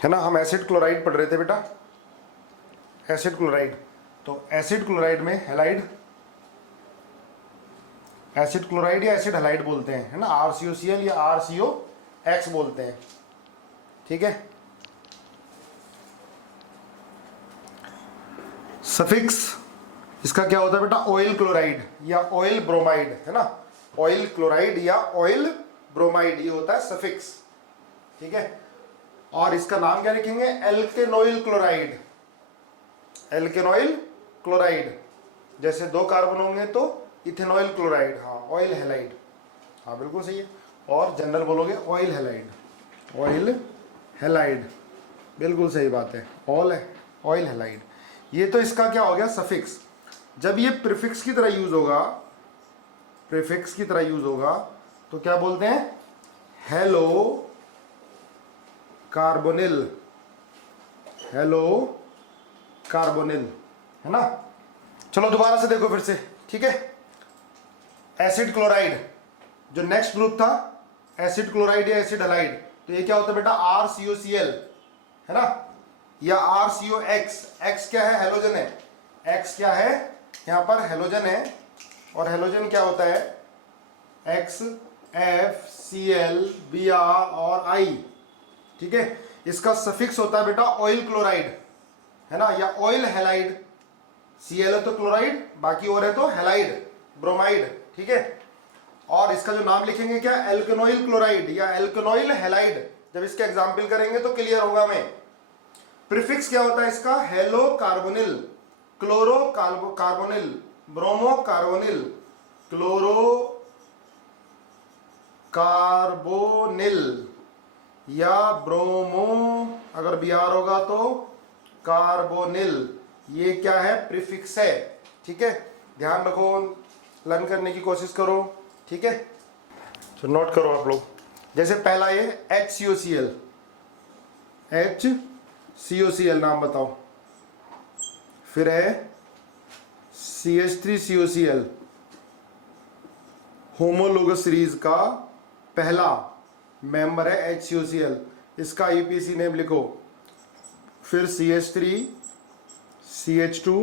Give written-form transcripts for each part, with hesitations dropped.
है ना। हम एसिड क्लोराइड पढ़ रहे थे बेटा, एसिड क्लोराइड। तो एसिड क्लोराइड में हैलाइड, एसिड क्लोराइड या एसिड हैलाइड बोलते हैं, है ना। RCOCl या RCOX बोलते हैं, ठीक है। सफिक्स इसका क्या होता है बेटा, ऑयल क्लोराइड या ऑयल ब्रोमाइड, है ना। ऑयल क्लोराइड या ऑयल ब्रोमाइड, ये होता है सफिक्स, ठीक है। और इसका नाम क्या लिखेंगे, एल्केनोइल क्लोराइड, एल्केनोइल क्लोराइड। जैसे 2 कार्बन होंगे तो इथेनॉइल क्लोराइड, हाँ ऑयल हैलाइड, हाँ बिल्कुल सही है। और जनरल बोलोगे ऑयल हैलाइड, ऑयल हैलाइड, बिल्कुल सही बात है, ऑयल हैलाइड। ये तो इसका क्या हो गया सफिक्स। जब ये प्रीफिक्स की तरह यूज होगा, प्रीफिक्स की तरह यूज होगा तो क्या बोलते हैं, हेलो कार्बोनिल, हेलो कार्बोनिल, है ना। चलो दोबारा से देखो फिर से, ठीक है। एसिड क्लोराइड, जो नेक्स्ट ग्रुप था एसिड क्लोराइड या एसिड हैलाइड, तो ये क्या होता है बेटा, RCOCl, है ना, या RCOX। X क्या है, हेलोजन है, X क्या है यहां पर, हेलोजन है। और हेलोजन क्या होता है, X, F, Cl, Br और I, ठीक है। इसका सफिक्स होता है बेटा ऑयल क्लोराइड, है ना, या ऑयल हैलाइड। Cl है तो क्लोराइड, बाकी और है तो हैलाइड, ब्रोमाइड, ठीक है। और इसका जो नाम लिखेंगे क्या, एल्केनोइल क्लोराइड या एल्केनोइल हैलाइड। जब इसके एग्जाम्पल करेंगे तो क्लियर होगा हमें। प्रीफिक्स क्या होता है इसका, hello carbonyl, chloro carbonyl, bromo carbonyl, chloro carbonyl या ब्रोमो, अगर Br होगा तो कार्बोनिल। ये क्या है, प्रीफिक्स है, ठीक है। ध्यान रखो, लर्न करने की कोशिश करो, ठीक है। तो नोट करो आप लोग। जैसे पहला ये HCOCl, HCOCl नाम बताओ। फिर है CH3COCl, होमोलोगस सीरीज का पहला मेंबर है HCOCl, इसका EPC नेम लिखो। फिर CH3 CH2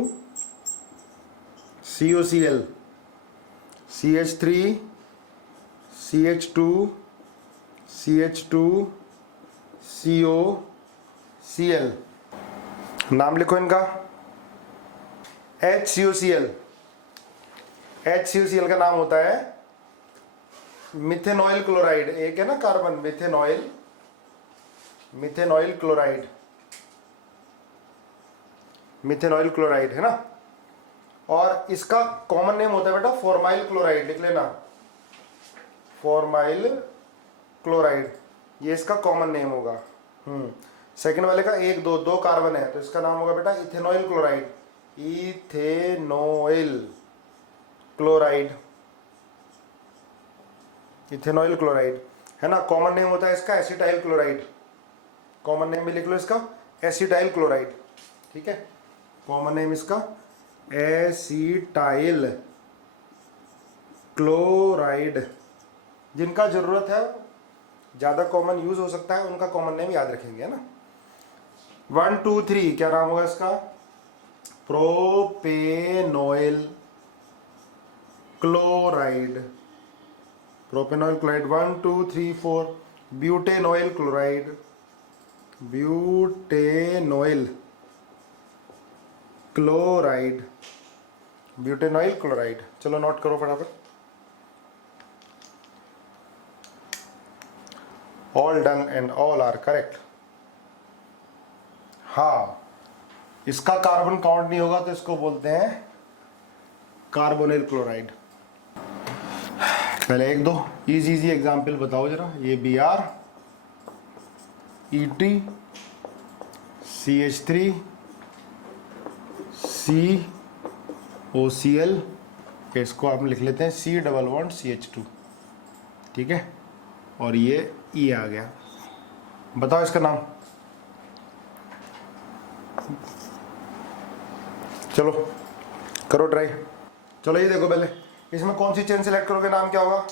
COCl, CH3 CH2 CH2 COCl, नाम लिखो इनका। HCOCl, HCOCl का नाम होता है मिथेनॉइल क्लोराइड। एक है ना कार्बन, मिथेनॉइल, मिथेनॉइल क्लोराइड, मिथेनॉइल क्लोराइड, है ना। और इसका कॉमन नेम होता है बेटा फॉर्माइल क्लोराइड, लिख लेना, फॉर्माइल क्लोराइड, ये इसका कॉमन नेम होगा। सेकंड वाले का 1 2 कार्बन है तो इसका नाम होगा बेटा ethanoyl chloride, ethanoyl chloride, ethanoyl chloride, है ना। कॉमन नेम होता है इसका एसिटाइल क्लोराइड, कॉमन नेम भी लिख लो इसका एसिटाइल क्लोराइड, ठीक है। कॉमन नेम इसका एसिटाइल क्लोराइड। जिनका जरूरत है, ज्यादा कॉमन यूज हो सकता है, उनका कॉमन नेम याद रखेंगे, है ना। 1 2 3 क्या नाम होगा इसका, propanoyl chloride, propanoyl chloride. 1 2 3 4 butanoyl chloride, butanoyl chloride, butanoyl chloride. चलो नोट करो फटाफट। All done and all are correct. हाँ, इसका कार्बन काउंट नहीं होगा तो इसको बोलते हैं कार्बोनिल क्लोराइड। पहले 1 2 इजी एग्जाम्पल बताओ जरा। ये Br, ET, CH3, COCl, इसको आप लिख लेते हैं C++CH2, ठीक है। और ये E आ गया। बताओ इसका नाम। चलो करो ट्राई। चलो ये देखो, पहले इसमें कौन सी चेन सिलेक्ट करोगे, नाम क्या होगा,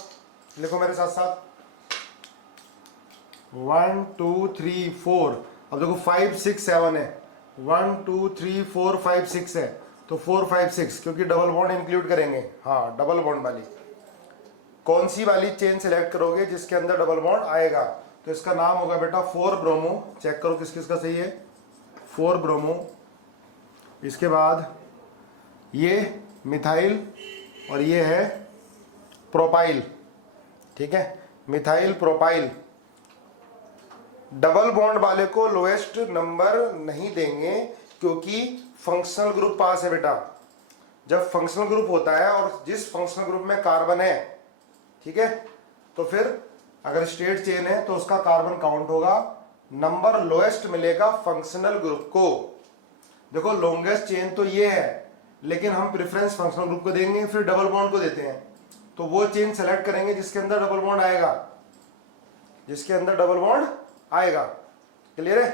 लिखो मेरे साथ साथ। 1 2 3 4 अब देखो 5 6 7 है, 1 2 3 4 5 6 है, तो 4 5 6 क्योंकि डबल बॉन्ड इंक्लूड करेंगे। हाँ, डबल बॉन्ड वाली कौन सी वाली चेन सेलेक्ट करोगे जिसके अंदर डबल बॉन्ड आएगा? तो इसका नाम होगा बेटा 4 ब्रोमो। चेक करो किस किस का सही है। 4 ब्रोमो, इसके बाद ये मिथाइल और ये है प्रोपाइल। ठीक है, मिथाइल प्रोपाइल। डबल बॉन्ड वाले को लोएस्ट नंबर नहीं देंगे क्योंकि फंक्शनल ग्रुप पास है बेटा। जब फंक्शनल ग्रुप होता है और जिस फंक्शनल ग्रुप में कार्बन है, ठीक है, तो फिर अगर स्ट्रेट चेन है तो उसका कार्बन काउंट होगा, नंबर लोएस्ट मिलेगा फंक्शनल ग्रुप को। देखो लॉन्गेस्ट चेन तो ये है, लेकिन हम प्रेफरेंस फंक्शनल ग्रुप को देंगे, फिर डबल बॉन्ड को देते हैं। तो वो चेन सेलेक्ट करेंगे जिसके अंदर डबल बॉन्ड आएगा, जिसके अंदर डबल बॉन्ड आएगा। क्लियर है?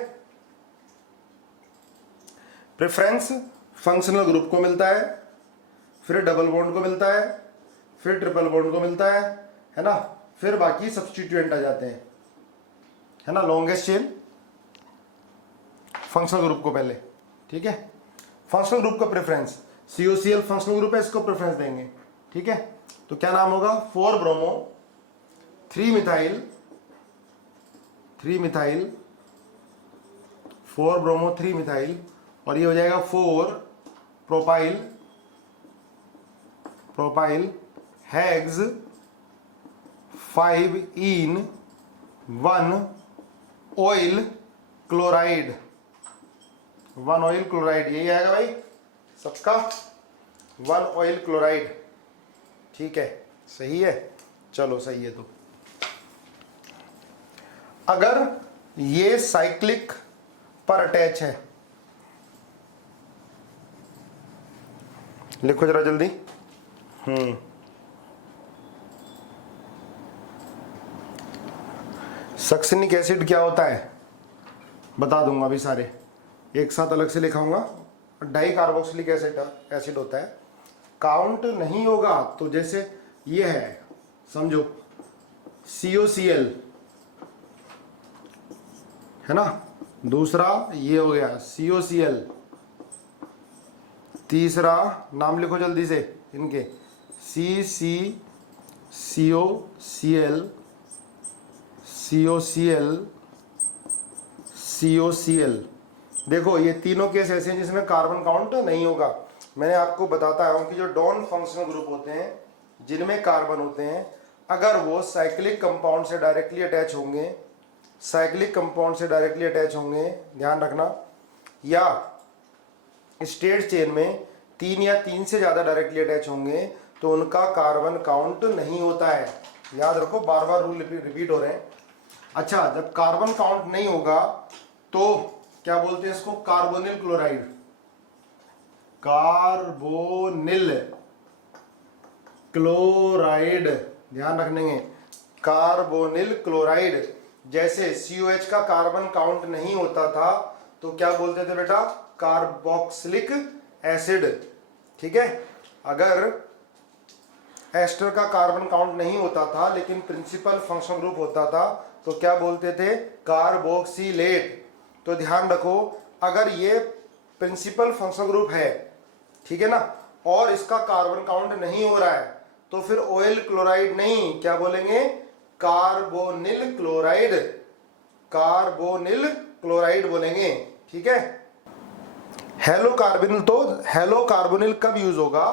प्रेफरेंस फंक्शनल ग्रुप को मिलता है, फिर डबल बॉन्ड को मिलता है, फिर ट्रिपल बॉन्ड को मिलता है ना, फिर बाकी सब्स्टिट्यूएंट आ जाते हैं, है ना। लॉन्गेस्ट चेन फंक्शनल ग्रुप को पहले, ठीक है। फंक्शनल ग्रुप का प्रेफरेंस, COCl फंक्शनल ग्रुप है, इसको प्रेफरेंस देंगे, ठीक है। तो क्या नाम होगा? 4 ब्रोमो 3 मिथाइल 4 ब्रोमो 3 मिथाइल, और ये हो जाएगा 4 प्रोपाइल हेक्स 5 इन 1 ऑयल क्लोराइड। 1 ऑयल क्लोराइड, यही आएगा भाई सबका, 1 ऑयल क्लोराइड। ठीक है, सही है, चलो सही है। तो अगर ये साइक्लिक पर अटैच है, लिखो जरा जल्दी। सक्सिनिक एसिड क्या होता है बता दूंगा अभी, सारे एक साथ अलग से लिखाऊंगा। डाई कार्बोक्सिलिक एसिड होता है, काउंट नहीं होगा तो जैसे ये है, समझो COCl है ना, दूसरा ये हो गया COCl, तीसरा नाम लिखो जल्दी से इनके, COCl। देखो ये तीनों केस ऐसे हैं जिसमें कार्बन काउंट नहीं होगा। मैंने आपको बताता हूं कि जो डॉन फंक्शनल ग्रुप होते हैं जिनमें कार्बन होते हैं, अगर वो साइक्लिक कंपाउंड से डायरेक्टली अटैच होंगे, ध्यान रखना, या स्ट्रेट चेन में 3 या 3 से ज्यादा डायरेक्टली अटैच होंगे तो उनका कार्बन काउंट नहीं होता है। याद रखो, बार बार रूल रिपीट हो रहे हैं। अच्छा, जब कार्बन काउंट नहीं होगा तो क्या बोलते हैं इसको? Carbonyl chloride. ध्यान रखने, कार्बोनिल क्लोराइड। जैसे COH का कार्बन काउंट नहीं होता था तो क्या बोलते थे बेटा? Carboxylic acid. ठीक है, अगर एस्टर का कार्बन काउंट नहीं होता था लेकिन प्रिंसिपल फंक्शनल ग्रुप होता था तो क्या बोलते थे? कार्बोक्सिलेट। तो ध्यान रखो, अगर ये प्रिंसिपल फंक्शनल ग्रुप है, ठीक है ना, और इसका कार्बन काउंट नहीं हो रहा है तो फिर ऑयल क्लोराइड नहीं, क्या बोलेंगे? कार्बोनिल क्लोराइड बोलेंगे। ठीक है, हेलो कार्बोनिल, तो हेलो कार्बोनिल कब यूज होगा?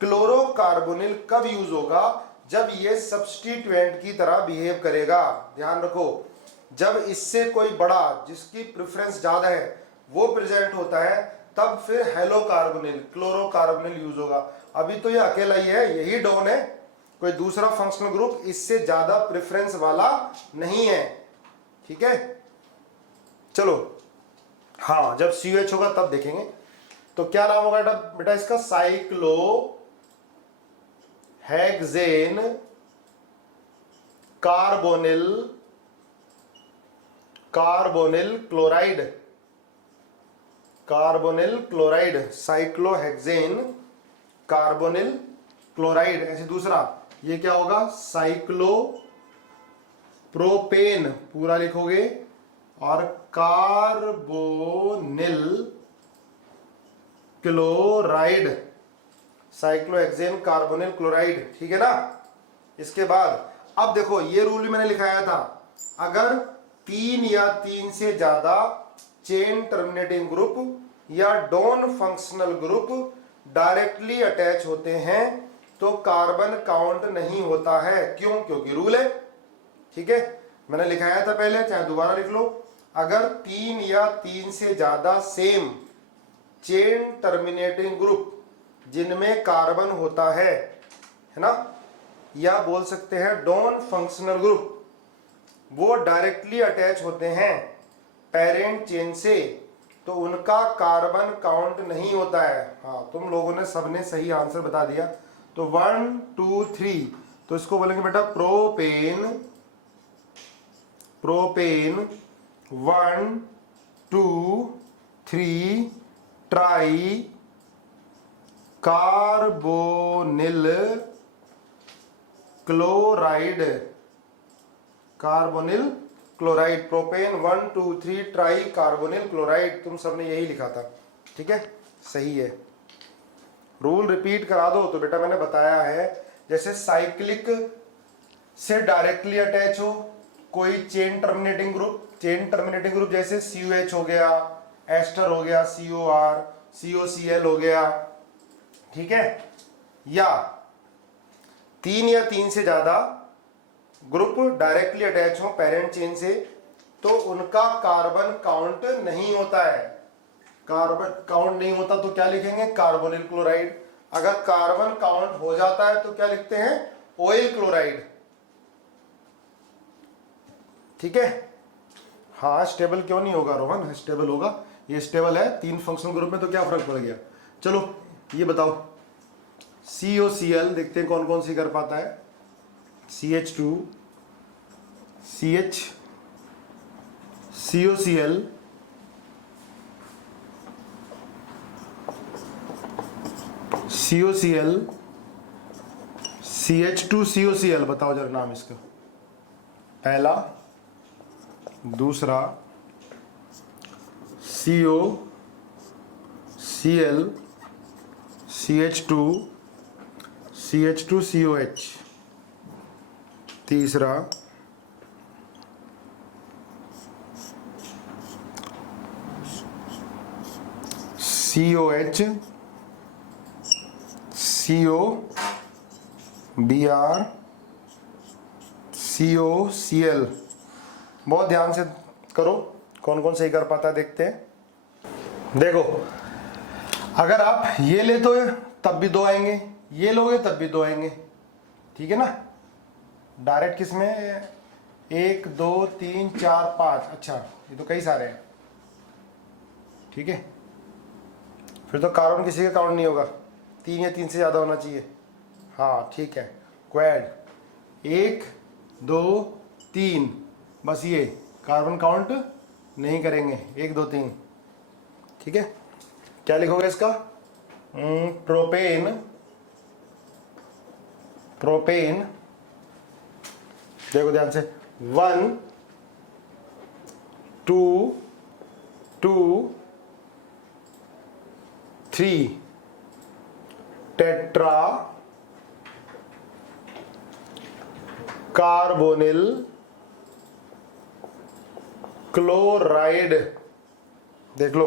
क्लोरोकार्बोनिल कब यूज होगा? जब ये सब्स्टिट्यूएंट की तरह बिहेव करेगा। ध्यान रखो, जब इससे कोई बड़ा जिसकी प्रेफरेंस ज्यादा है वो प्रेजेंट होता है तब फिर हेलो कार्बोनिल, क्लोरोकार्बोनिल यूज होगा। अभी तो ये अकेला ही है, यही डॉन है, कोई दूसरा फंक्शनल ग्रुप इससे ज्यादा प्रेफरेंस वाला नहीं है। ठीक है, चलो, हाँ, जब COH होगा तब देखेंगे। तो क्या नाम होगा बेटा इसका? Cyclohexane carbonyl chloride, cyclohexane carbonyl chloride. ऐसे दूसरा ये क्या होगा? साइक्लोप्रोपेन, पूरा लिखोगे और carbonyl chloride, cyclohexane carbonyl chloride, ठीक है ना। इसके बाद अब देखो ये रूल भी मैंने लिखाया था, अगर 3 या 3 से ज्यादा चेन टर्मिनेटिंग ग्रुप या डोन फंक्शनल ग्रुप डायरेक्टली अटैच होते हैं तो कार्बन काउंट नहीं होता है। क्यों? क्योंकि रूल है, ठीक है। मैंने लिखाया था पहले, चाहे दोबारा लिख लो, अगर 3 या 3 से ज्यादा सेम चेन टर्मिनेटिंग ग्रुप जिनमें कार्बन होता है ना, या बोल सकते हैं डोन फंक्शनल ग्रुप, वो डायरेक्टली अटैच होते हैं पेरेंट चेन से, तो उनका कार्बन काउंट नहीं होता है। हाँ, तुम लोगों ने सबने सही आंसर बता दिया। तो 1 2 3, तो इसको बोलेंगे बेटा propane, propane 1 2 3 try carbonyl chloride, carbonyl chloride, propane 1 2 3 try carbonyl chloride, तुम सबने यही लिखा था, ठीक है, सही है। रूल रिपीट करा दो तो बेटा मैंने बताया है, जैसे साइक्लिक से डायरेक्टली अटैच हो कोई chain terminating group, chain terminating group जैसे COH हो गया, एस्टर हो गया, COR, COCl हो गया, ठीक है, या 3 या 3 से ज्यादा ग्रुप डायरेक्टली अटैच हो पेरेंट चेन से, तो उनका कार्बन काउंट नहीं होता है। कार्बन काउंट नहीं होता तो क्या लिखेंगे? Carbonyl chloride. अगर कार्बन काउंट हो जाता है तो क्या लिखते हैं? ऑयल क्लोराइड, ठीक है। हाँ, स्टेबल क्यों नहीं होगा रोहन? स्टेबल होगा, ये स्टेबल है 3 फंक्शनल ग्रुप में, तो क्या फर्क पड़ गया। चलो ये बताओ, COCl देखते हैं कौन कौन सी कर पाता है। CH2, CH, COCl, COCl, CH2COCl, बताओ जरा नाम इसका, पहला, दूसरा, COCl, CH2, CH2COH, तीसरा COH, COBr, COCl। बहुत ध्यान से करो, कौन कौन सही कर पाता है देखते हैं। देखो, अगर आप ये ले तो तब भी 2 आएंगे, ये लोगे तब भी 2 आएंगे, ठीक है ना। डायरेक्ट किस में? 1 2 3 4 5, अच्छा ये तो कई सारे हैं, ठीक है। फिर तो कार्बन किसी का काउंट नहीं होगा, 3 या 3 से ज़्यादा होना चाहिए। हाँ ठीक है, क्वैड 1 2 3, बस ये कार्बन काउंट नहीं करेंगे, 1 2 3, ठीक है। क्या लिखोगे इसका? प्रोपेन, प्रोपेन, देखो ध्यान से, 1 2 2 3 टेट्रा कार्बोनिल क्लोराइड। देख लो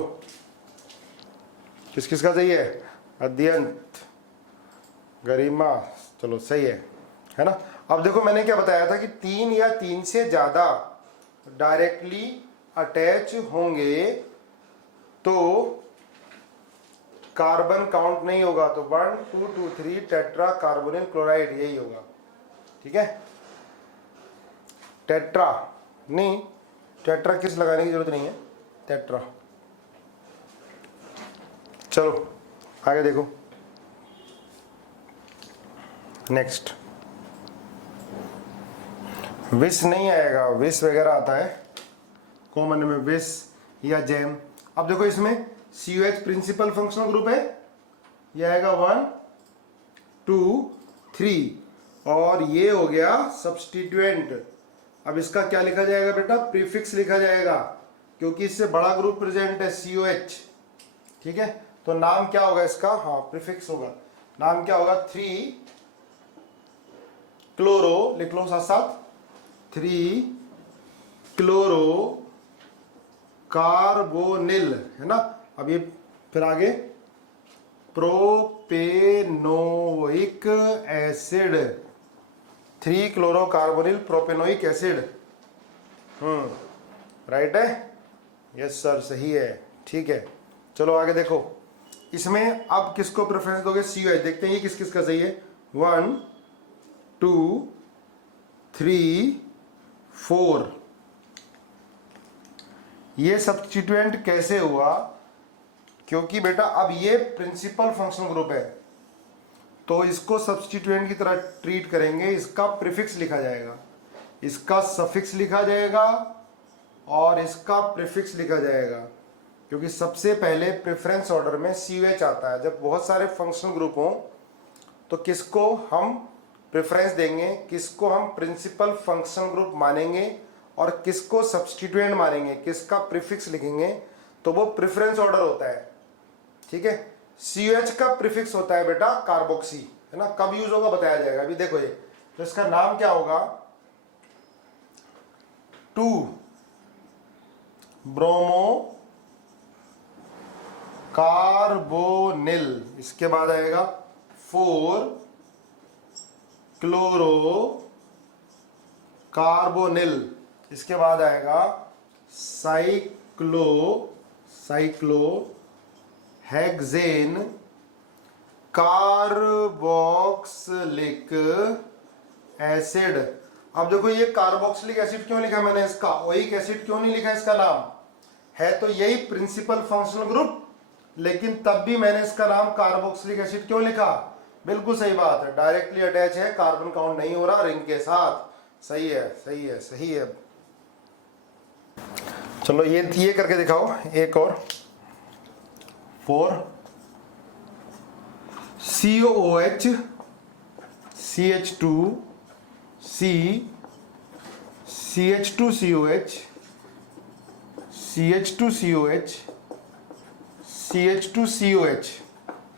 किस किस का सही है? अद्यंत, गरिमा, चलो सही है ना। अब देखो मैंने क्या बताया था कि 3 या 3 से ज्यादा डायरेक्टली अटैच होंगे तो कार्बन काउंट नहीं होगा, तो 1 2 2 3 टेट्रा कार्बोनिल क्लोराइड, यही होगा, ठीक है। टेट्रा नहीं, टेट्रा किस लगाने की जरूरत नहीं है, टेट्रा। चलो आगे देखो, नेक्स्ट। विस नहीं आएगा, विस वगैरह आता है कॉमन में, विस या जैम। अब देखो इसमें COH प्रिंसिपल फंक्शनल ग्रुप है, ये आएगा 1 2 3, और ये हो गया सब्स्टिट्यूएंट। अब इसका क्या लिखा जाएगा बेटा? प्रीफिक्स लिखा जाएगा, क्योंकि इससे बड़ा ग्रुप प्रेजेंट है COH, ठीक है। तो नाम क्या होगा इसका, हाँ प्रीफिक्स होगा, नाम क्या होगा 3 क्लोरो, लिख लो साथ साथ, 3 क्लोरो कार्बोनिल, है ना। अब ये फिर आगे propanoic acid, 3 chloro carbonyl propanoic acid, right है, यस सर सही है, ठीक है। चलो आगे देखो, इसमें अब किसको प्रेफरेंस दोगे, COH, देखते हैं ये किस किस का सही है। 1 2 3 4, ये सब्स्टिट्यूएंट कैसे हुआ, क्योंकि बेटा अब ये प्रिंसिपल फंक्शनल ग्रुप है, तो इसको सब्स्टिट्यूएंट की तरह ट्रीट करेंगे। इसका प्रीफिक्स लिखा जाएगा, इसका सफिक्स लिखा जाएगा और इसका प्रीफिक्स लिखा जाएगा, क्योंकि सबसे पहले प्रेफरेंस ऑर्डर में COH आता है। जब बहुत सारे फंक्शनल ग्रुप हों तो किसको हम प्रेफरेंस देंगे, किसको हम प्रिंसिपल फंक्शनल ग्रुप मानेंगे और किसको सब्स्टिट्यूएंट मानेंगे, किसका प्रीफिक्स लिखेंगे, तो वो प्रेफरेंस ऑर्डर होता है, ठीक है। COH का प्रीफिक्स होता है बेटा कार्बोक्सी, है ना। कब यूज होगा बताया जाएगा, अभी देखो ये, तो इसका नाम क्या होगा 2 ब्रोमो कार्बोनिल, इसके बाद आएगा 4 क्लोरो कार्बोनिल, इसके बाद आएगा साइक्लो हेक्सेन कार्बोक्सिलिक एसिड। अब देखो ये कार्बोक्सिलिक एसिड क्यों लिखा मैंने, इसका ओइक एसिड क्यों नहीं लिखा, इसका नाम है तो यही प्रिंसिपल फंक्शनल ग्रुप, लेकिन तब भी मैंने इसका नाम कार्बोक्सिलिक एसिड क्यों लिखा, बिल्कुल सही बात है, डायरेक्टली अटैच है, कार्बन काउंट नहीं हो रहा रिंग के साथ, सही है सही है सही है। चलो ये करके दिखाओ एक और, 4 COOH CH2 CH2COH CH2COH CH2COH,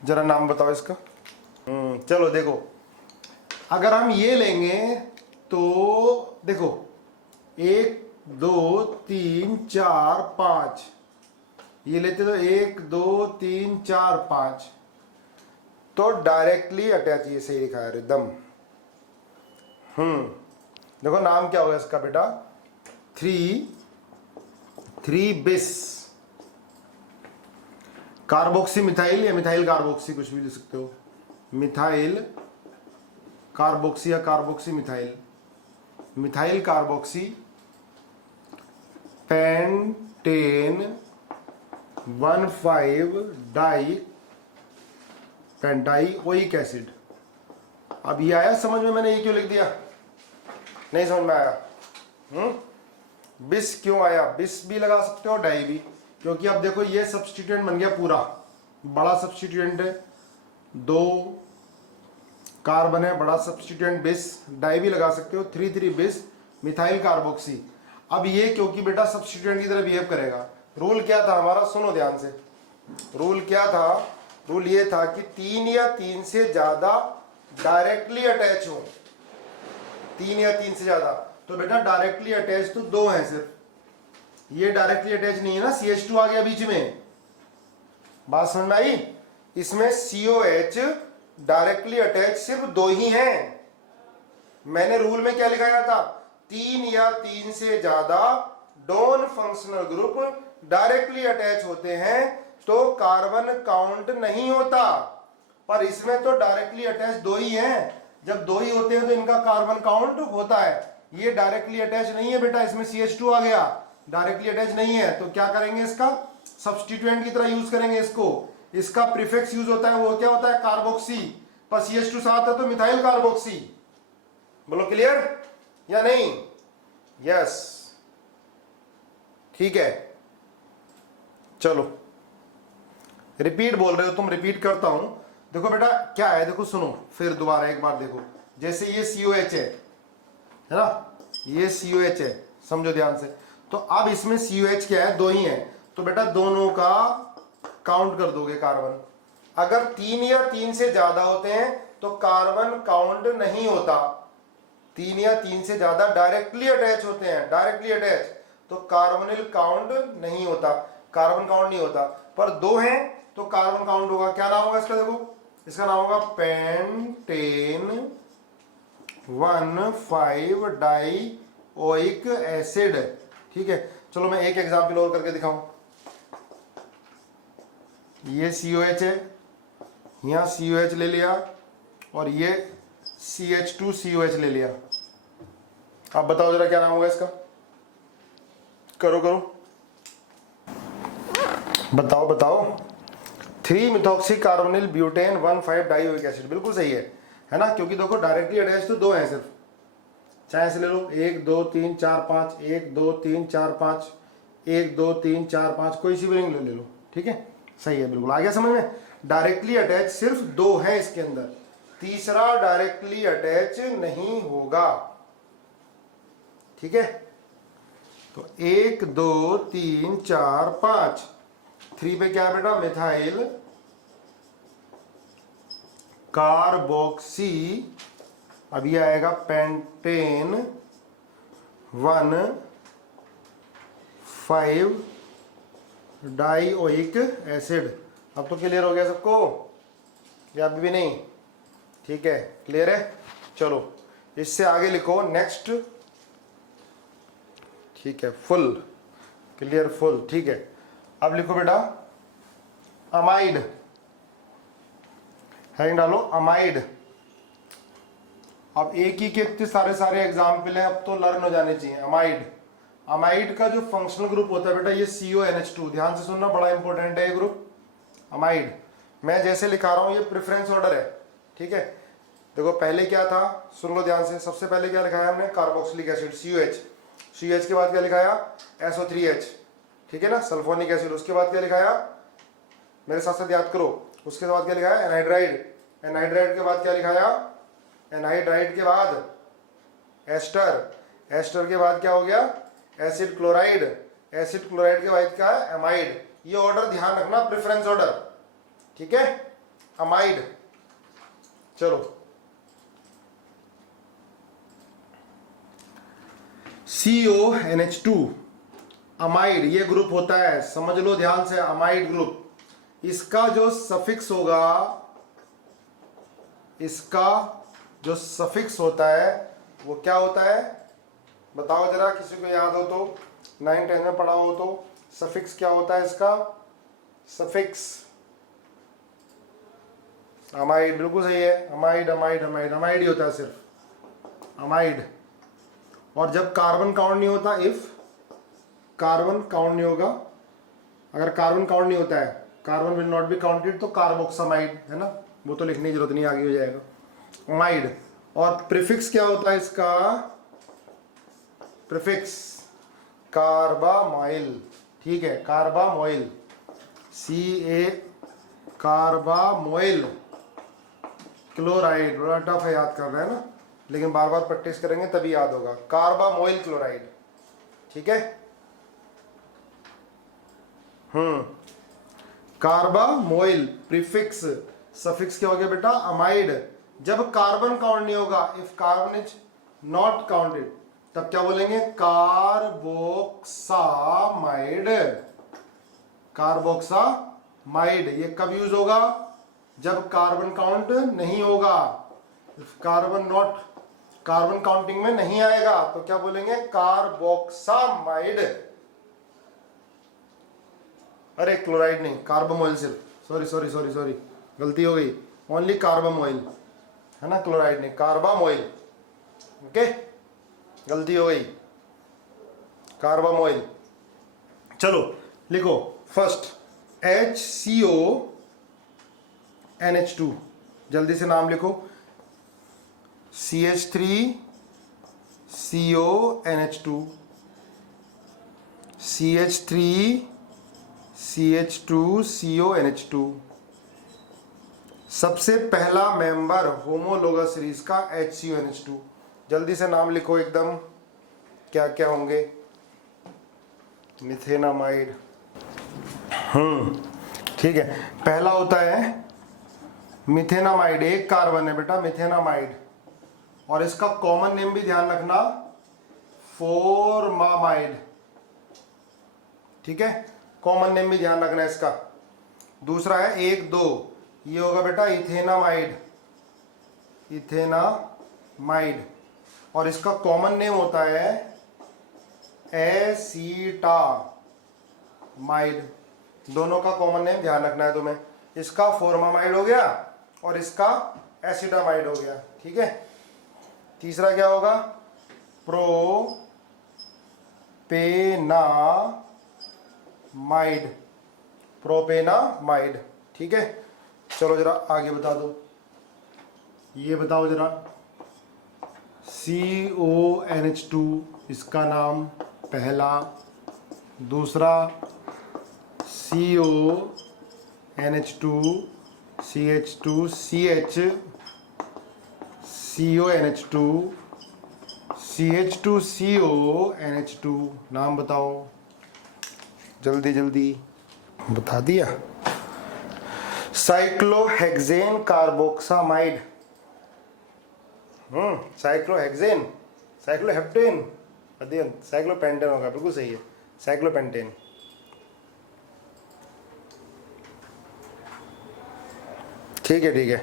जरा नाम बताओ इसका। चलो देखो, अगर हम ये लेंगे तो देखो 1 2 3 4 5, ये लेते तो 1 2 3 4 5, तो डायरेक्टली अटैच, ये सही लिखा है एकदम। देखो नाम क्या होगा इसका बेटा 3 बिस कार्बोक्सी मिथाइल या मिथाइल कार्बोक्सी, कुछ भी लिख सकते हो, मिथाइल कार्बोक्सी या carboxy methyl, methyl carboxy pentane 1,5 di pentanoic acid. अब ये आया समझ में, मैंने ये क्यों लिख दिया, नहीं समझ में आया, बिस क्यों आया, बिस भी लगा सकते हो डाई भी, क्योंकि अब देखो ये सब्स्टिट्यूएंट बन गया पूरा, बड़ा सब्स्टिट्यूएंट है, 2 कार्बन है, बड़ा सब्स्टिट्यूएंट बिस, डाई भी लगा सकते हो, 3 बिस मिथाइल कार्बोक्सी। अब ये क्योंकि बेटा सब्स्टिट्यूएंट की तरह बिहेव करेगा, रूल क्या था हमारा, सुनो ध्यान से, रूल क्या था, रूल ये था कि 3 या 3 से ज्यादा डायरेक्टली अटैच हो, 3 या 3 से ज्यादा, तो बेटा डायरेक्टली अटैच तो 2 है सिर्फ, ये डायरेक्टली अटैच नहीं है ना, CH2 आ गया बीच में, बात समझ में आई। इसमें COH डायरेक्टली अटैच सिर्फ 2 ही हैं, मैंने रूल में क्या लिखाया था, 3 या 3 से ज्यादा डोन फंक्शनल ग्रुप डायरेक्टली अटैच होते हैं तो कार्बन काउंट नहीं होता, पर इसमें तो डायरेक्टली अटैच 2 ही हैं, जब 2 ही होते हैं तो इनका कार्बन काउंट होता है। ये डायरेक्टली अटैच नहीं है बेटा, इसमें CH2 आ गया, डायरेक्टली अटैच नहीं है, तो क्या करेंगे, इसका सब्स्टिट्यूएंट की तरह यूज करेंगे इसको, इसका प्रीफिक्स यूज होता है, वो क्या होता है कार्बोक्सी, पर CH2 साथ है तो मिथाइल कार्बोक्सी। बोलो क्लियर या नहीं, यस ठीक है। चलो रिपीट बोल रहे हो तुम, रिपीट करता हूं, देखो बेटा क्या है, देखो सुनो फिर दोबारा एक बार देखो, जैसे ये COH है ना, ये COH है, समझो ध्यान से, तो अब इसमें COH क्या है, 2 ही है, तो बेटा दोनों का काउंट कर दोगे कार्बन। अगर 3 या 3 से ज्यादा होते हैं तो कार्बन काउंट नहीं होता। 3 या 3 से ज्यादा डायरेक्टली अटैच होते हैं, डायरेक्टली अटैच, तो कार्बोनिल काउंट नहीं होता, कार्बन काउंट नहीं होता। पर 2 हैं तो कार्बन काउंट होगा। क्या नाम होगा इसका, देखो इसका नाम होगा पेंटेन 1,5 डाइओइक एसिड। ठीक है, चलो मैं एक एग्जांपल और करके दिखाऊं। ये COH है, यहाँ COH ले लिया और ये CH2COH ले लिया। आप बताओ जरा क्या नाम होगा इसका, करो करो, बताओ बताओ। 3 methoxy carbonyl butane 1,5 dioic acid, बिल्कुल सही है ना, क्योंकि देखो डायरेक्टली अटैच तो 2 हैं सिर्फ। चाहे ऐसे ले लो 1 2 3 4 5, 1 2 3 4 5, 1 2 3 4 5, कोई सी भी रिंग ले लो। ठीक है, सही है, बिल्कुल आ गया समझ में। डायरेक्टली अटैच सिर्फ 2 है इसके अंदर, तीसरा डायरेक्टली अटैच नहीं होगा। ठीक है, तो 1 2 3 4 5, 3 पे क्या है बेटा, मिथाइल कार्बोक्सी, अभी आएगा पेंटेन 1,5 डाइओइक एसिड। अब तो क्लियर हो गया सबको या अभी भी नहीं? ठीक है, क्लियर है। चलो इससे आगे लिखो नेक्स्ट। ठीक है, फुल क्लियर, फुल। ठीक है, अब लिखो बेटा अमाइड, हेडिंग डालो अमाइड। अब एक ही के इतने सारे एग्जाम्पल हैं, अब तो लर्न हो जाने चाहिए। अमाइड, अमाइड का जो फंक्शनल ग्रुप होता है बेटा ये CONH2, ध्यान से सुनना, बड़ा इंपॉर्टेंट है ये ग्रुप अमाइड। मैं जैसे लिखा रहा हूं ये प्रेफरेंस ऑर्डर है। ठीक है, देखो पहले क्या था, सुन लो ध्यान से। सबसे पहले क्या लिखा है हमने, कार्बोक्सिलिक एसिड COH, COH के बाद क्या लिखाया, SO3H। ठीक है ना, सल्फोनिक एसिड। उसके बाद क्या लिखाया, मेरे साथ साथ याद करो, उसके बाद क्या लिखाया, एनहाइड्राइड। एनहाइड्राइड के बाद क्या लिखाया, एनहाइड्राइड के बाद एस्टर। एस्टर के बाद क्या हो गया, एसिड क्लोराइड। एसिड क्लोराइड के बाद क्या है, एमाइड। ये ऑर्डर ध्यान रखना, प्रेफरेंस ऑर्डर। ठीक है, अमाइड। चलो CONH2 अमाइड, ये ग्रुप होता है, समझ लो ध्यान से, अमाइड ग्रुप। इसका जो सफिक्स होगा, इसका जो सफिक्स होता है वो क्या होता है, बताओ जरा, किसी को याद हो तो, 9-10 में पढ़ा हो तो। सफिक्स क्या होता है इसका, सफिक्स अमाइड, बिल्कुल सही है, अमाइड अमाइड अमाइड अमाइड ही होता है सिर्फ, अमाइड। और जब कार्बन काउंट नहीं होता, इफ कार्बन काउंट नहीं होगा, अगर कार्बन काउंट नहीं होता है, carbon will not be counted, तो कार्बोक्सामाइड है ना, वो तो लिखने की जरूरत नहीं, आगे हो जाएगा अमाइड। और प्रीफिक्स क्या होता है इसका, प्रीफिक्स कार्बामाइल। ठीक है, कार्बामोइल, CA कार्बामोइल क्लोराइड। बड़ा टफ है याद करना है ना, लेकिन बार बार प्रैक्टिस करेंगे तभी याद होगा। Carbamoyl chloride. ठीक है, कार्बामोइल प्रीफिक्स, सफिक्स क्या हो गया बेटा, अमाइड। जब कार्बन काउंट नहीं होगा, if carbon is not counted, तब क्या बोलेंगे, कार्बोक्सामाइड। कार्बोक्सामाइड ये कब यूज होगा, जब कार्बन काउंट नहीं होगा, कार्बन काउंटिंग में नहीं आएगा, तो क्या बोलेंगे, कार्बोक्सामाइड। अरे क्लोराइड नहीं, कार्बामोइल सिर्फ, सॉरी सॉरी सॉरी सॉरी, गलती हो गई, ओनली कार्बामोइल है ना, क्लोराइड नहीं, कार्बामोइल। ओके, गलती हो गई, कार्बामोइल। चलो लिखो फर्स्ट HCONH2, जल्दी से नाम लिखो, CH3CONH2, CH3CH2CONH2। सबसे पहला मेंबर होमोलोगस सीरीज का HCONH2। जल्दी से नाम लिखो एकदम, क्या क्या होंगे। मिथेनामाइड। ठीक है, पहला होता है मिथेनामाइड, एक कार्बन है बेटा मिथेनामाइड, और इसका कॉमन नेम भी ध्यान रखना, फॉर्मामाइड। ठीक है, कॉमन नेम भी ध्यान रखना इसका। दूसरा है 1 2, ये होगा बेटा इथेनामाइड, इथेनामाइड, और इसका कॉमन नेम होता है एसीटामाइड। दोनों का कॉमन नेम ध्यान रखना है तुम्हें, इसका फॉर्मामाइड हो गया और इसका एसिटामाइड हो गया। ठीक है, तीसरा क्या होगा, प्रोपेनामाइड, प्रोपेनामाइड। ठीक है, चलो जरा आगे बता दो, ये बताओ जरा, CONH2 इसका नाम पहला, दूसरा CONH2 CH2 CH, CONH2 CH2 CONH2, नाम बताओ जल्दी जल्दी। बता दिया। साइक्लोहेक्सेन कार्बोक्सामाइड, साइक्लोहेक्सेन, साइक्लोहेप्टेन, साइक्लोपेंटेन होगा, बिल्कुल सही है, साइक्लोपेंटेन। ठीक है, ठीक है,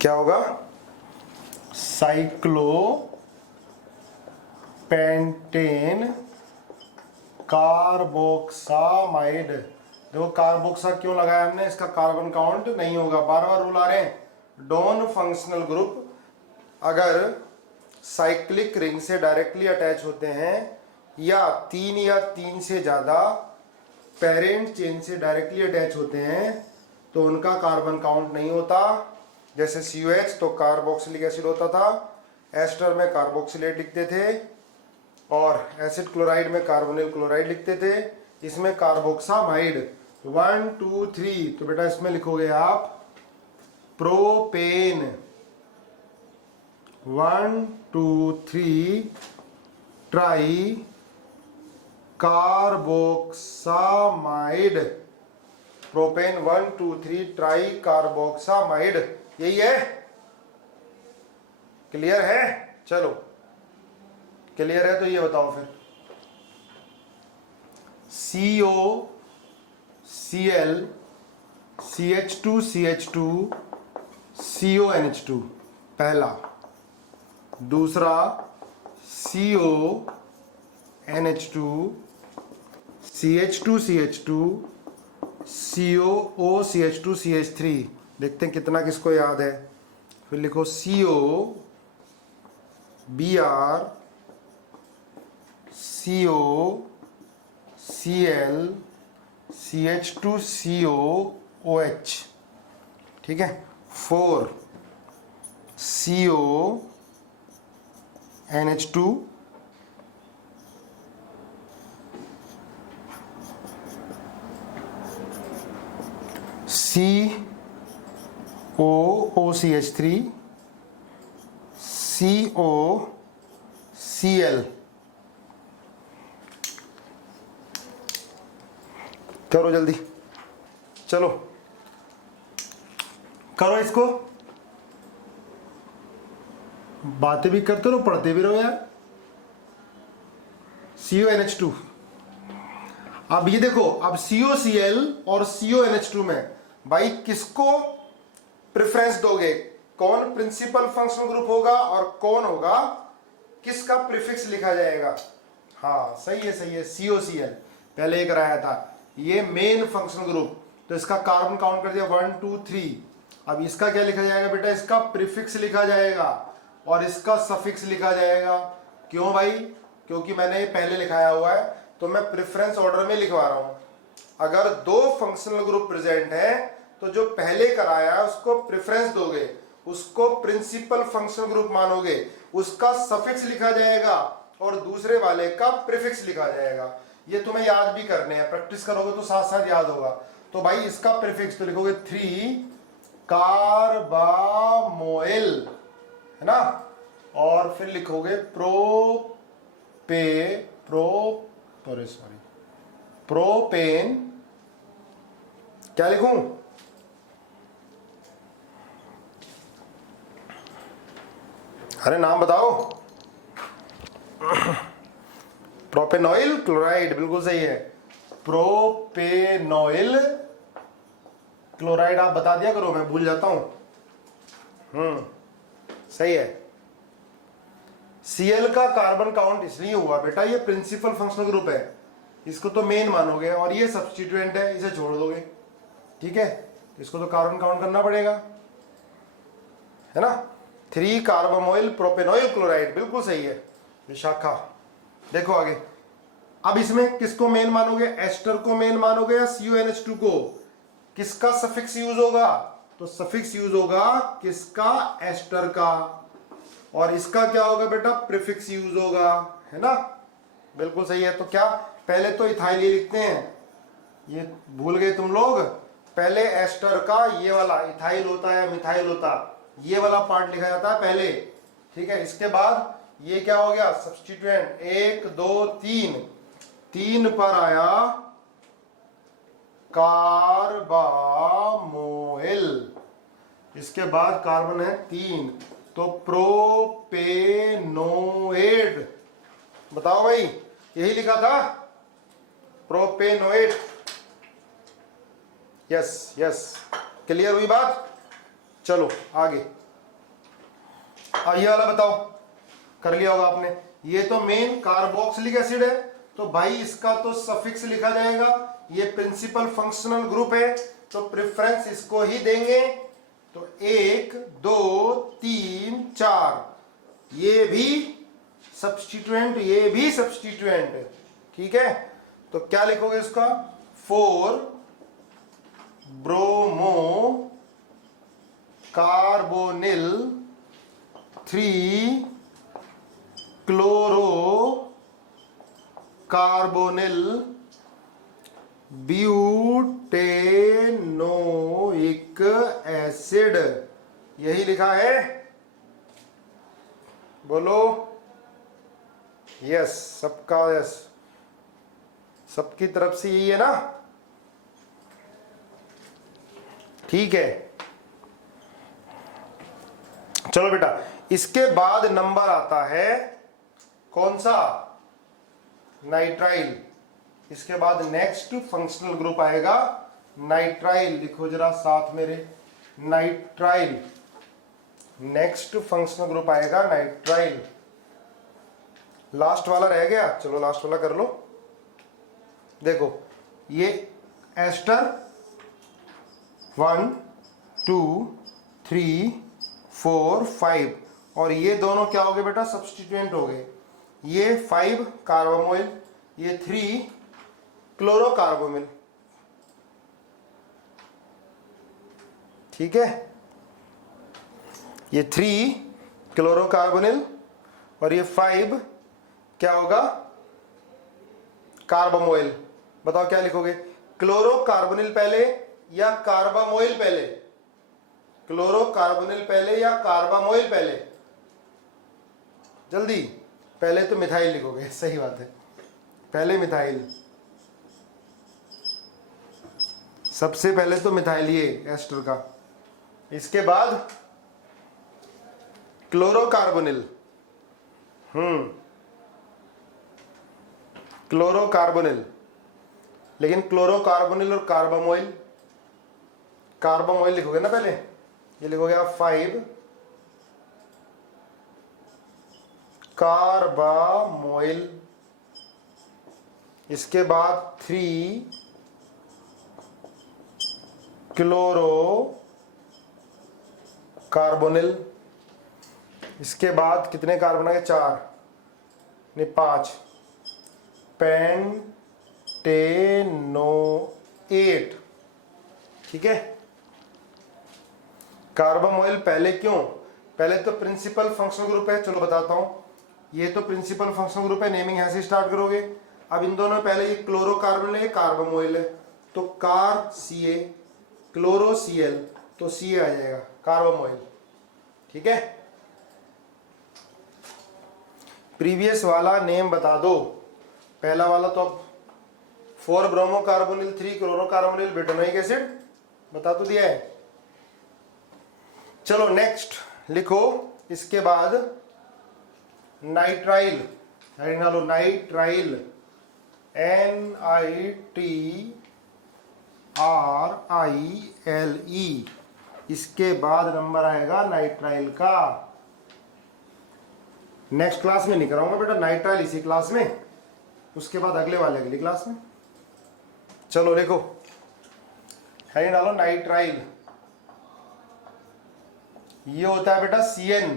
क्या होगा, साइक्लोपेंटेन कार्बोक्सामाइड। देखो कार्बोक्सा क्यों लगाया हमने, इसका कार्बन काउंट नहीं होगा, बार बार रूल आ रहे हैं। डॉन फंक्शनल ग्रुप अगर साइक्लिक रिंग से डायरेक्टली अटैच होते हैं या 3 से ज़्यादा पेरेंट चेन से डायरेक्टली अटैच होते हैं तो उनका कार्बन काउंट नहीं होता। जैसे COH तो कार्बोक्सिलिक एसिड होता था, एस्टर में कार्बोक्सिलेट लिखते थे, और एसिड क्लोराइड में कार्बोनिल क्लोराइड लिखते थे। इसमें कार्बोक्सामाइड 1 2 3, तो बेटा इसमें लिखोगे आप propane 1 2 3 try carboxamide, propane 1 2 3 try carboxamide, यही है। क्लियर है, चलो क्लियर है तो ये बताओ फिर, COCl CH2 CH2 CONH2 पहला, दूसरा CONH2 CH2 CH2 COOCH2 CH3। देखते हैं कितना किसको याद है। फिर लिखो CO Br CO Cl CH2 COOH। ठीक है, 4 CONH2 COOCH3 COCl। करो जल्दी, चलो करो इसको, बातें भी करते रहो पढ़ते भी रहो यार। CONH2, अब ये देखो, अब COCl और CONH2 में भाई किसको प्रेफरेंस दोगे, कौन प्रिंसिपल फंक्शनल ग्रुप होगा और कौन होगा किसका प्रीफिक्स लिखा जाएगा। हाँ सही है, सही है, COCl पहले ही कराया था, ये मेन फंक्शनल ग्रुप, तो इसका कार्बन काउंट कर दिया 1 2 3। अब इसका क्या लिखा जाएगा बेटा, इसका प्रीफिक्स लिखा जाएगा और इसका सफिक्स लिखा जाएगा। क्यों भाई, क्योंकि मैंने ये पहले लिखाया हुआ है तो मैं प्रेफरेंस ऑर्डर में लिखवा रहा हूं। अगर 2 फंक्शनल ग्रुप प्रेजेंट है तो जो पहले कराया है उसको प्रेफरेंस दोगे, उसको प्रिंसिपल फंक्शनल ग्रुप मानोगे, उसका सफिक्स लिखा जाएगा और दूसरे वाले का प्रीफिक्स लिखा जाएगा। ये तुम्हें याद भी करने हैं, प्रैक्टिस करोगे तो साथ साथ याद होगा। तो भाई इसका प्रीफिक्स तो लिखोगे 3 कार्बामोइल, है ना, और फिर लिखोगे सॉरी, प्रोपेन, क्या लिखूं? अरे नाम बताओ। प्रोपेनॉइल क्लोराइड, बिल्कुल सही है। प्रोपेनॉइल क्लोराइड आप बता दिया करो, मैं भूल जाता हूं। सही है। Cl का कार्बन काउंट इसलिए हुआ बेटा, ये प्रिंसिपल फंक्शनल ग्रुप है, इसको तो मेन मानोगे, और ये सब्स्टिट्यूएंट है, इसे छोड़ दोगे, ठीक है। इसको तो कार्बन काउंट करना पड़ेगा, है ना। 3 कार्बोमोइल प्रोपेनॉइल क्लोराइड, बिल्कुल सही है विशाखा। देखो आगे, अब इसमें किसको मेन मानोगे? एस्टर को मेन मानोगे या CuNH2 को? किसका सफिक्स यूज होगा? तो सफिक्स यूज होगा किसका? एस्टर का। और इसका क्या होगा बेटा? प्रीफिक्स यूज होगा, है ना। बिल्कुल सही है। तो क्या पहले तो इथाइल ये लिखते हैं, ये भूल गए तुम लोग। पहले एस्टर का ये वाला इथाइल होता है, मिथाइल होता, ये वाला पार्ट लिखा जाता है पहले, ठीक है। इसके बाद ये क्या हो गया? सब्स्टिट्यूएंट। 1 2 3, 3 पर आया कार्बामोइल, इसके बाद कार्बन है 3, तो प्रोपेनोएट। बताओ भाई, यही लिखा था प्रोपेनोएट। यस यस, क्लियर हुई बात? चलो आगे। अब ये वाला बताओ, कर लिया होगा आपने। ये तो मेन कार्बोक्सिलिक एसिड है, तो भाई इसका तो सफिक्स लिखा जाएगा। ये प्रिंसिपल फंक्शनल ग्रुप है, तो प्रेफरेंस इसको ही देंगे। तो 1 2 3 4, ये भी सब्स्टिट्यूएंट, ये भी सब्स्टिट्यूएंट, ठीक है। तो क्या लिखोगे इसका? 4 bromo carbonyl, 3 chloro carbonyl butanoic acid, यही लिखा है। बोलो यस, सबका यस, सबकी तरफ से यही है ना, ठीक है। चलो बेटा, इसके बाद नंबर आता है कौन सा? नाइट्राइल। इसके बाद नेक्स्ट फंक्शनल ग्रुप आएगा नाइट्राइल। लिखो जरा साथ मेरे, नाइट्राइल। नेक्स्ट फंक्शनल ग्रुप आएगा नाइट्राइल। लास्ट वाला रह गया, चलो लास्ट वाला कर लो। देखो ये एस्टर 1 2 3 4 5, और ये दोनों क्या हो गए बेटा? सब्स्टिट्यूएंट हो गए। ये 5 कार्बोमोइल, ये 3 क्लोरोकार्बोमिल, ठीक है। ये 3 क्लोरोकार्बोनिल और ये 5 क्या होगा? कार्बामोइल। बताओ क्या लिखोगे? क्लोरोकार्बोनिल पहले या कार्बामोइल पहले? क्लोरोकार्बोनिल पहले या कार्बामोइल पहले? जल्दी, पहले तो मिथाइल लिखोगे, सही बात है, पहले मिथाइल, सबसे पहले तो मिथाइल ये एस्टर का, इसके बाद क्लोरोकार्बोनिल, क्लोरोकार्बोनिल। लेकिन क्लोरोकार्बोनिल और कार्बामोइल, कार्बामोइल लिखोगे ना पहले, ये लिखोगे आप 5 कार्बामोइल, इसके बाद 3 क्लोरो कार्बोनिल, इसके बाद कितने कार्बन आ गए? 4 नहीं 5 पेंटेनोएट, ठीक है। कार्बामोइल पहले क्यों? पहले तो प्रिंसिपल फंक्शनल ग्रुप है, चलो बताता हूं। ये तो प्रिंसिपल फंक्शनल ग्रुप है, नेमिंग ऐसे स्टार्ट करोगे। अब इन दोनों पहले ये क्लोरोकार्बोनिल है, कार्बामोइल है, तो कार Ca, क्लोरो Cl, तो Ca आ जाएगा कार्बामोइल, ठीक है। प्रीवियस वाला नेम बता दो, पहला वाला तो अब 4 bromo carbonyl 3 chloro carbonyl butanoic acid बता तो दिया है। चलो नेक्स्ट लिखो, इसके बाद नाइट्राइल, हेडिंग डालो नाइट्राइल, NITRILE। इसके बाद नंबर आएगा नाइट्राइल का। नेक्स्ट क्लास में नहीं कराऊंगा बेटा नाइट्राइल, इसी क्लास में, उसके बाद अगले वाले अगली क्लास में। चलो देखो, हेडिंग डालो नाइट्राइल। ये होता है बेटा CN,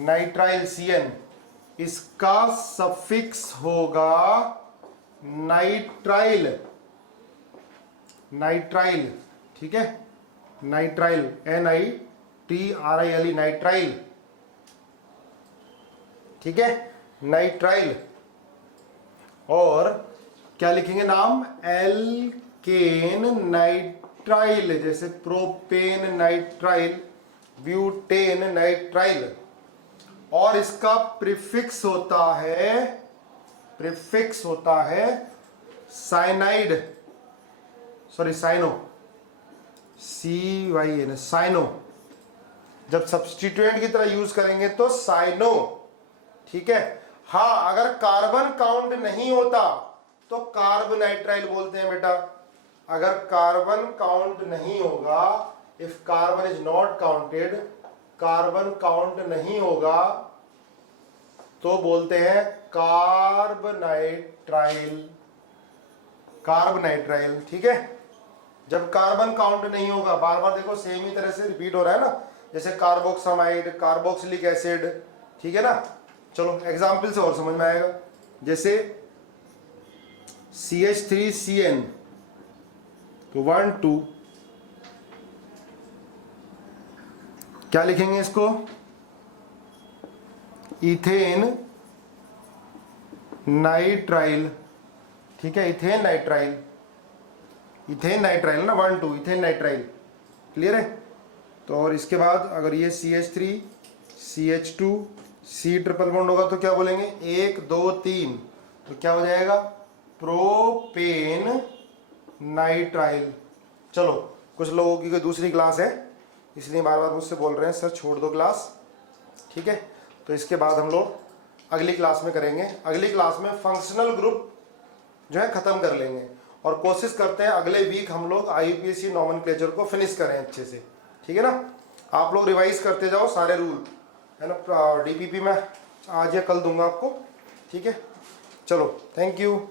नाइट्राइल CN। इसका सफिक्स होगा नाइट्राइल, नाइट्राइल, ठीक है, नाइट्राइल NITRILE, नाइट्राइल, ठीक है, नाइट्राइल। और क्या लिखेंगे नाम, एल्केन नाइट्राइल, जैसे प्रोपेन नाइट्राइल, ब्यूटेन नाइट्राइल। और इसका प्रीफिक्स होता है cyanide, sorry cyano, CYN, cyano. जब सब्स्टिट्यूएंट की तरह यूज करेंगे तो साइनो, ठीक है। हाँ, अगर कार्बन काउंट नहीं होता तो कार्बोनाइट्राइल बोलते हैं बेटा। अगर कार्बन काउंट नहीं होगा, if carbon is not counted, carbon count नहीं होगा तो बोलते हैं कार्बनाइट्राइल, कार्बनाइट्राइल, ठीक है। जब कार्बन काउंट नहीं होगा, बार बार देखो सेम ही तरह से रिपीट हो रहा है ना, जैसे कार्बोक्सामाइड, कार्बोक्सिलिक एसिड, ठीक है ना। चलो एग्जाम्पल से और समझ में आएगा, जैसे CH3CN, तो 1 2, क्या लिखेंगे इसको, इथेन नाइट्राइल, ठीक है, इथेन नाइट्राइल, इथेन नाइट्राइल ना, 1 2 इथेन नाइट्राइल, क्लियर है। तो और इसके बाद अगर ये CH3 CH2 C triple bond होगा तो क्या बोलेंगे, 1 2 3, तो क्या हो जाएगा, प्रोपेन नाइट्राइल। चलो कुछ लोगों की कोई दूसरी क्लास है इसलिए बार बार मुझसे बोल रहे हैं सर छोड़ दो क्लास, ठीक है। तो इसके बाद हम लोग अगली क्लास में करेंगे, अगली क्लास में फंक्शनल ग्रुप जो है खत्म कर लेंगे और कोशिश करते हैं अगले वीक हम लोग IUPAC नॉमेनक्लेचर को फिनिश करें अच्छे से, ठीक है ना। आप लोग रिवाइज करते जाओ सारे रूल, है ना। DPP में आज या कल दूंगा आपको, ठीक है। चलो थैंक यू।